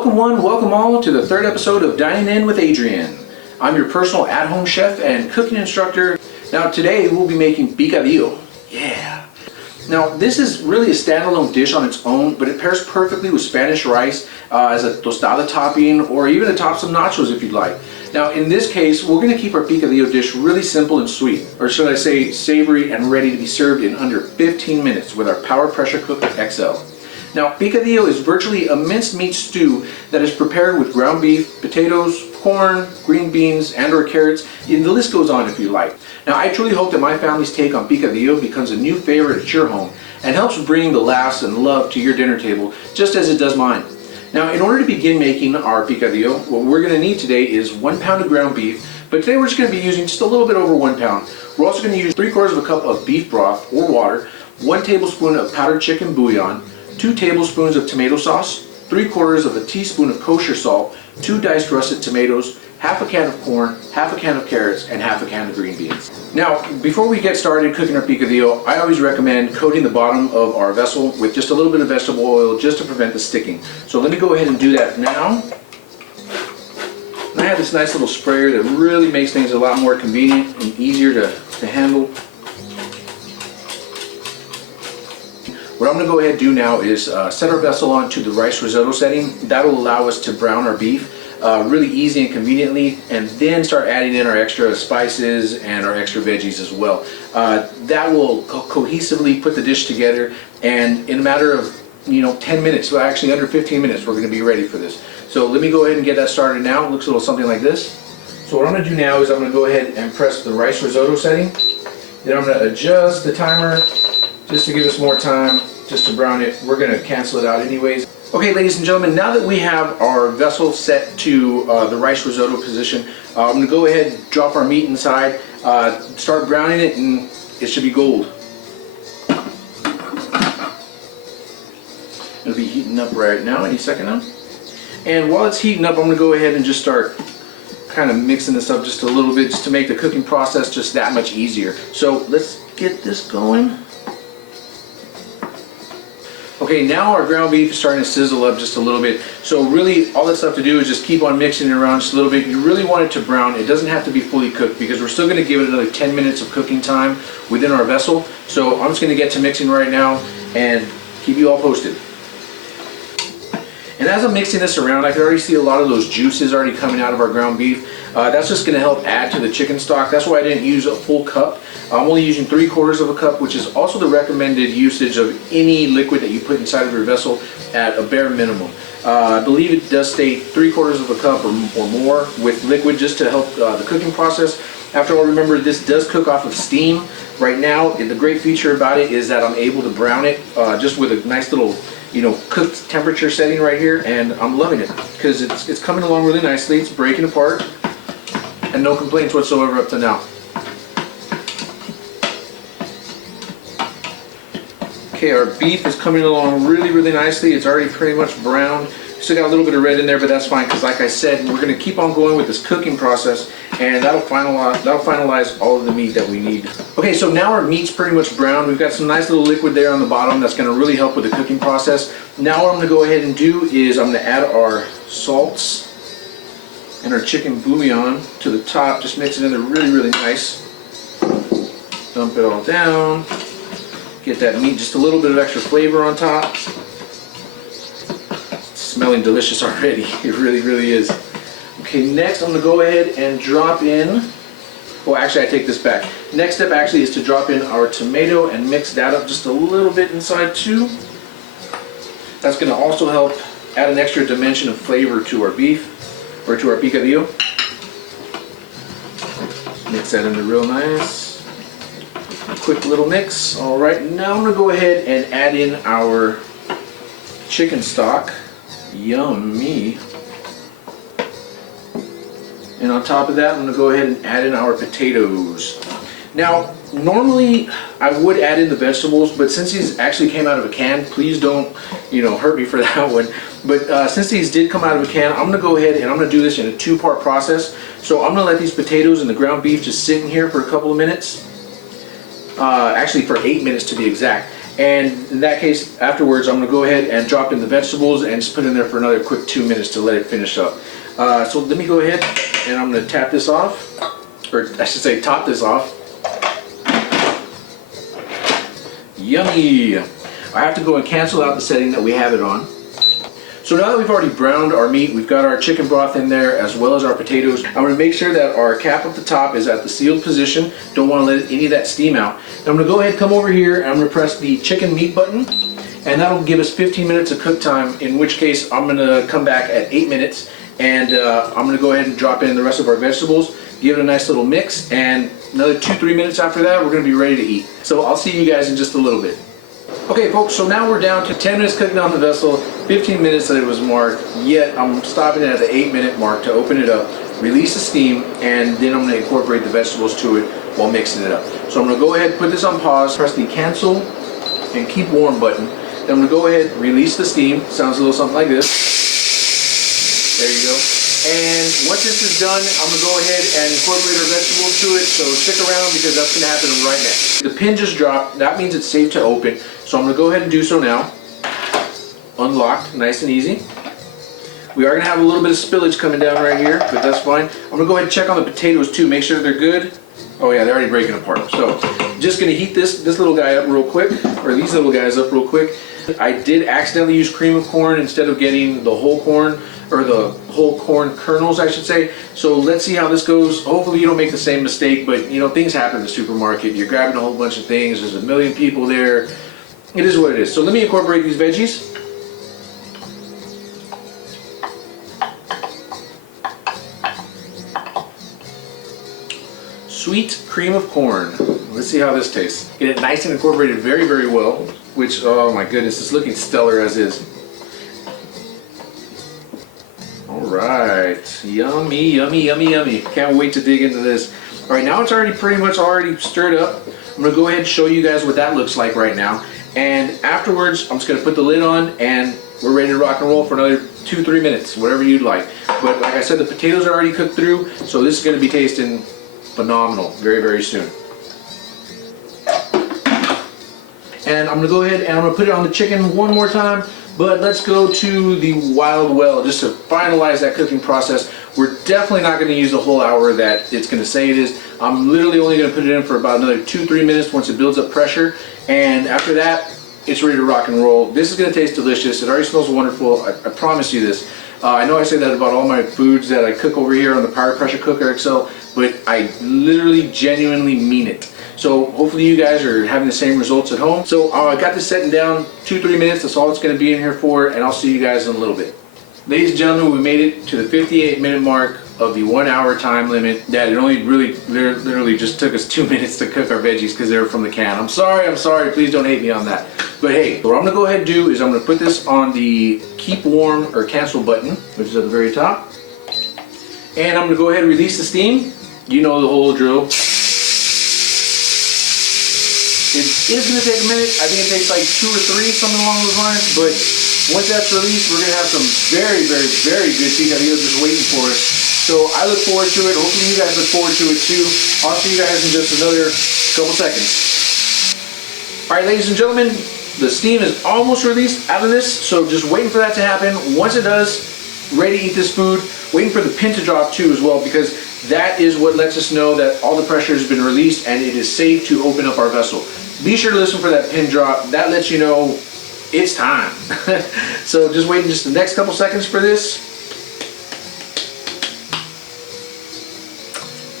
Welcome one, welcome all to the third episode of Dining In with Adrian. I'm your personal at-home chef and cooking instructor. Now today we'll be making picadillo. Yeah. Now this is really a standalone dish on its own, but it pairs perfectly with Spanish rice as a tostada topping, or even to top some nachos if you'd like. Now in this case, we're going to keep our picadillo dish really simple and sweet, or should I say savory, and ready to be served in under 15 minutes with our Power Pressure Cooker XL. Now, picadillo is virtually a minced meat stew that is prepared with ground beef, potatoes, corn, green beans, and or carrots, and the list goes on if you like. Now, I truly hope that my family's take on picadillo becomes a new favorite at your home and helps bring the laughs and love to your dinner table, just as it does mine. Now, in order to begin making our picadillo, what we're going to need today is 1 pound of ground beef, but today we're just going to be using just a little bit over 1 pound. We're also going to use 3/4 of a cup of beef broth or water, 1 tablespoon of powdered chicken bouillon, 2 tablespoons of tomato sauce, 3/4 of a teaspoon of kosher salt, 2 diced russet tomatoes, half a can of corn, half a can of carrots, and half a can of green beans. Now, before we get started cooking our picadillo, I always recommend coating the bottom of our vessel with just a little bit of vegetable oil just to prevent the sticking. So let me go ahead and do that now. And I have this nice little sprayer that really makes things a lot more convenient and easier to handle. What I'm going to go ahead and do now is set our vessel onto the rice risotto setting. That'll allow us to brown our beef really easy and conveniently, and then start adding in our extra spices and our extra veggies as well. That will cohesively put the dish together, and in a matter of 10 minutes, well actually under 15 minutes, we're going to be ready for this. So let me go ahead and get that started now. It looks a little something like this. So what I'm going to do now is I'm going to go ahead and press the rice risotto setting. Then I'm going to adjust the timer just to give us more time just to brown it. We're going to cancel it out anyways. Okay, ladies and gentlemen, now that we have our vessel set to the rice risotto position, I'm going to go ahead and drop our meat inside, start browning it, and it should be gold. It'll be heating up right now, any second now. And while it's heating up, I'm going to go ahead and just start kind of mixing this up just a little bit, just to make the cooking process just that much easier. So let's get this going. Okay, now our ground beef is starting to sizzle up just a little bit. So really all that's left to do is just keep on mixing it around just a little bit. You really want it to brown. It doesn't have to be fully cooked because we're still going to give it another 10 minutes of cooking time within our vessel. So I'm just going to get to mixing right now and keep you all posted. And as I'm mixing this around, I can already see a lot of those juices already coming out of our ground beef. That's just going to help add to the chicken stock. That's why I didn't use a full cup. I'm only using 3/4 of a cup, which is also the recommended usage of any liquid that you put inside of your vessel at a bare minimum. I believe it does state 3/4 of a cup or more with liquid, just to help the cooking process. After all, remember, this does cook off of steam. Right now, the great feature about it is that I'm able to brown it just with a nice little cooked temperature setting right here, and I'm loving it because it's coming along really nicely. It's breaking apart, and no complaints whatsoever up to now. Okay, our beef is coming along really nicely. It's already pretty much browned. Still got a little bit of red in there, but that's fine because, like I said, we're going to keep on going with this cooking process, and that'll finalize all of the meat that we need. Okay, so now our meat's pretty much brown. We've got some nice little liquid there on the bottom that's going to really help with the cooking process. Now what I'm going to go ahead and do is I'm going to add our salts and our chicken bouillon to the top. Just mix it in there really nice. Dump it all down. Get that meat just a little bit of extra flavor on top. It's smelling delicious already. It really is. Okay, next I'm going to go ahead and drop in, well actually I take this back. Next step actually is to drop in our tomato and mix that up just a little bit inside too. That's going to also help add an extra dimension of flavor to our beef, or to our picadillo. Mix that in there real nice. Quick little mix. Alright, now I'm going to go ahead and add in our chicken stock. Yummy. And on top of that, I'm going to go ahead and add in our potatoes. Now, normally I would add in the vegetables, but since these actually came out of a can, please don't, hurt me for that one. But since these did come out of a can, I'm going to go ahead and I'm going to do this in a 2-part process. So I'm going to let these potatoes and the ground beef just sit in here for a couple of minutes. Actually for 8 minutes to be exact. And in that case, afterwards, I'm gonna go ahead and drop in the vegetables and just put in there for another quick 2 minutes to let it finish up. So let me go ahead and I'm gonna tap this off, or I should say top this off. Yummy! I have to go and cancel out the setting that we have it on. So now that we've already browned our meat, we've got our chicken broth in there as well as our potatoes. I'm gonna make sure that our cap at the top is at the sealed position. Don't wanna let any of that steam out. And I'm gonna go ahead and come over here and I'm gonna press the chicken meat button, and that'll give us 15 minutes of cook time, in which case I'm gonna come back at 8 minutes and I'm gonna go ahead and drop in the rest of our vegetables, give it a nice little mix, and another 2-3 minutes after that, we're gonna be ready to eat. So I'll see you guys in just a little bit. Okay folks, so now we're down to 10 minutes cooking on the vessel, 15 minutes that it was marked, yet I'm stopping it at the 8-minute mark to open it up, release the steam, and then I'm going to incorporate the vegetables to it while mixing it up. So I'm going to go ahead, put this on pause, press the cancel and keep warm button. Then I'm going to go ahead, release the steam, sounds a little something like this. There you go. And once this is done, I'm going to go ahead and incorporate our vegetables to it, so stick around because that's going to happen right next. The pin just dropped, that means it's safe to open, so I'm going to go ahead and do so now. Unlocked, nice and easy. We are going to have a little bit of spillage coming down right here, but that's fine. I'm going to go ahead and check on the potatoes too, make sure they're good. Oh yeah, they're already breaking apart. So just going to heat this little guy up real quick, or these little guys up real quick. I did accidentally use cream of corn instead of getting the whole corn, or the whole corn kernels, I should say. So let's see how this goes. Hopefully you don't make the same mistake, but you know, things happen in the supermarket. You're grabbing a whole bunch of things. There's a million people there. It is what it is. So let me incorporate these veggies. Sweet cream of corn. Let's see how this tastes. Get it nice and incorporated very, very well, which, oh my goodness, it's looking stellar as is. Alright, yummy, yummy, yummy, yummy. Can't wait to dig into this. Alright, now it's already pretty much already stirred up. I'm going to go ahead and show you guys what that looks like right now. And afterwards, I'm just going to put the lid on and we're ready to rock and roll for another 2-3 minutes, whatever you'd like. But like I said, the potatoes are already cooked through, so this is going to be tasting phenomenal very, very soon. And I'm going to go ahead and I'm going to put it on the chicken one more time. But let's go to the wild well just to finalize that cooking process. We're definitely not going to use the whole hour that it's going to say it is. I'm literally only going to put it in for about another 2-3 minutes once it builds up pressure. And after that, it's ready to rock and roll. This is going to taste delicious. It already smells wonderful. I promise you this. I know I say that about all my foods that I cook over here on the Power Pressure Cooker XL, but I literally genuinely mean it. So hopefully you guys are having the same results at home. So I got this setting down 2-3 minutes. That's all it's going to be in here for, and I'll see you guys in a little bit. Ladies and gentlemen, we made it to the 58-minute mark of the 1 hour time limit. That it only really literally just took us 2 minutes to cook our veggies because they were from the can. I'm sorry, please don't hate me on that. But hey, what I'm going to go ahead and do is I'm going to put this on the keep warm or cancel button, which is at the very top. And I'm going to go ahead and release the steam. You know the whole drill. It is going to take a minute. I think it takes like 2 or 3, something along those lines. But once that's released, we're going to have some very, very, very good picadillo just waiting for us. So I look forward to it. Hopefully you guys look forward to it too. I'll see you guys in just another couple seconds. All right, ladies and gentlemen, the steam is almost released out of this. So just waiting for that to happen. Once it does, ready to eat this food. Waiting for the pin to drop too as well, because that is what lets us know that all the pressure has been released and it is safe to open up our vessel. Be sure to listen for that pin drop. That lets you know it's time. So just waiting just the next couple seconds for this.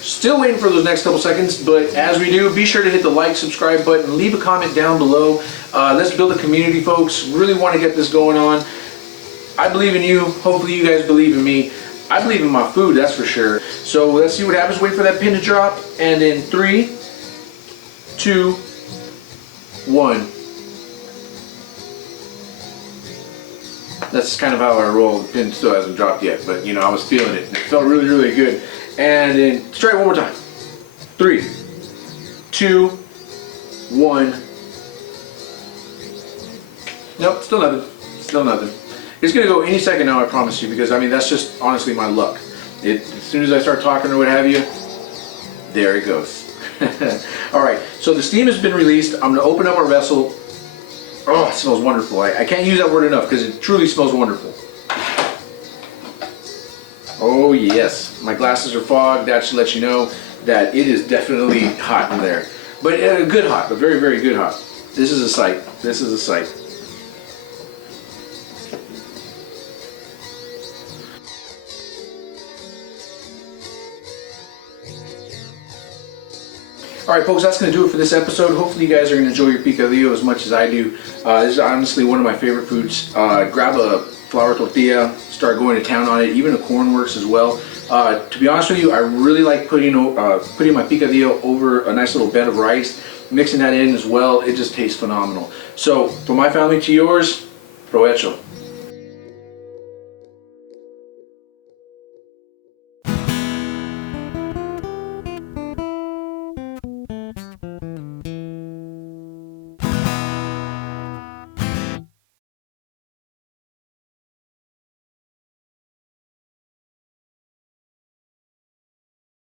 Still waiting for those next couple seconds, but as we do, be sure to hit the like, subscribe button, leave a comment down below. Let's build a community, folks. Really want to get this going on. I believe in you. Hopefully you guys believe in me. I believe in my food, that's for sure. So let's see what happens. Wait for that pin to drop. And in 3, 2, 1. That's kind of how I roll. The pin still hasn't dropped yet, but you know, I was feeling it. It felt really, really good. And then, let's try it one more time. 3, 2, 1. Nope, still nothing. Still nothing. It's gonna go any second now, I promise you, because I mean, that's just honestly my luck. As soon as I start talking or what have you, there it goes. All right, so the steam has been released. I'm gonna open up our vessel Oh, it smells wonderful. I can't use that word enough because it truly smells wonderful. Oh yes, my glasses are fogged. That should let you know that it is definitely hot in there. But good hot, but very, very good hot. This is a sight. This is a sight. Alright folks, that's going to do it for this episode. Hopefully you guys are going to enjoy your picadillo as much as I do. This is honestly one of my favorite foods. Grab a flour tortilla, start going to town on it. Even the corn works as well. To be honest with you, I really like putting my picadillo over a nice little bed of rice, mixing that in as well. It just tastes phenomenal. So, from my family to yours, provecho.